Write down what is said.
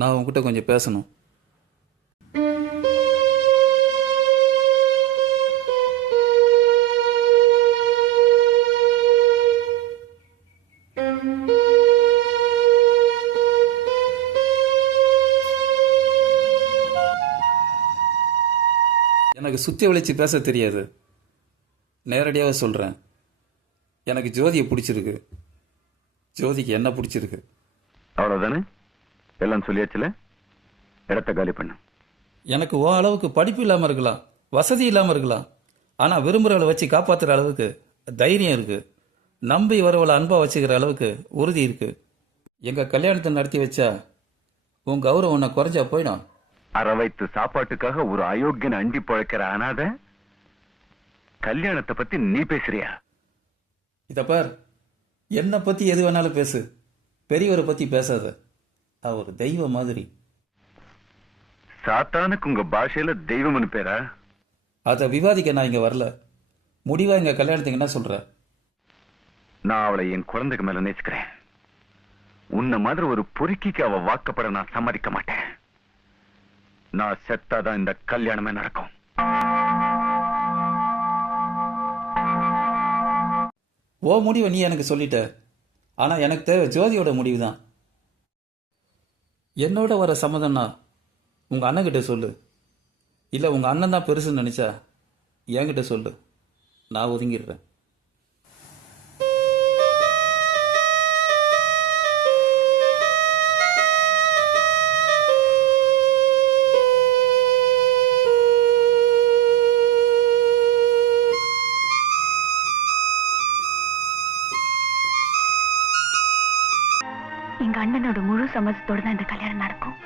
நான் உங்ககிட்ட கொஞ்சம் பேசணும். எனக்கு சுற்றி வளைச்சு பேச தெரியாது. நேரடியாக சொல்கிறேன். எனக்கு ஜோதியை பிடிச்சிருக்கு. ஜோதிக்கு என்ன பிடிச்சிருக்கு. அவ்வளவுதானே? எல்லாம் சொல்லியாச்சுல, இடத்த காலி பண்ணு. எனக்கு ஓ அளவுக்கு படிப்பு இல்லாமல் இருக்கலாம், வசதி இல்லாமல் இருக்கலாம். ஆனால் விரும்புகிறவளை வச்சு காப்பாற்றுற அளவுக்கு தைரியம் இருக்குது. நம்பி வரவளை அன்பாக வச்சுக்கிற அளவுக்கு உறுதி இருக்குது. எங்கள் கல்யாணத்தை நடத்தி வச்சா உன் கௌரவம் ஒன்றை குறைஞ்சா போயிடும். அரை வயித்து சாப்பாட்டுக்காக ஒரு அயோக்கியன் அண்டி பழைக்கிற அனாத கல்யாணத்தை பத்தி நீ பேசுறியா? இதை பார், என்னை பற்றி எது வேணாலும் பேசு, பெரியவரை பற்றி பேசாத. அவர் ஒரு தெய்வம் மாதிரி. சாத்தானுக்கு உங்க பாஷையில தெய்வம்னு பேரா? அதை விவாதிக்க நான் இங்கே வரல. முடிவாக எங்கள் கல்யாணத்துக்கு என்ன சொல்கிற? நான் அவளை என் குழந்தைக்கு மேல நேசிக்கிறேன். உன்ன மாதிரி ஒரு பொறுக்கிக்கு அவ வாக்கப்பட நான் சம்மதிக்க மாட்டேன். நான் செத்தாதான் இந்த கல்யாணமே நடக்கும். ஓ முடிவை நீ எனக்கு சொல்லிட்ட. ஆனால் எனக்கு தேவை ஜோதியோட முடிவு தான். என்னோட வர சம்மதம்னா உங்கள் அண்ணன்கிட்ட சொல்லு. இல்லை உங்கள் அண்ணன் தான் பெருசுன்னு நினச்சா என்கிட்ட சொல்லு. நான் ஒதுங்கிடுறேன். எங்க அண்ணனோட முழு சம்மதத்தோட தான் இந்த கல்யாணம் நடக்கும்.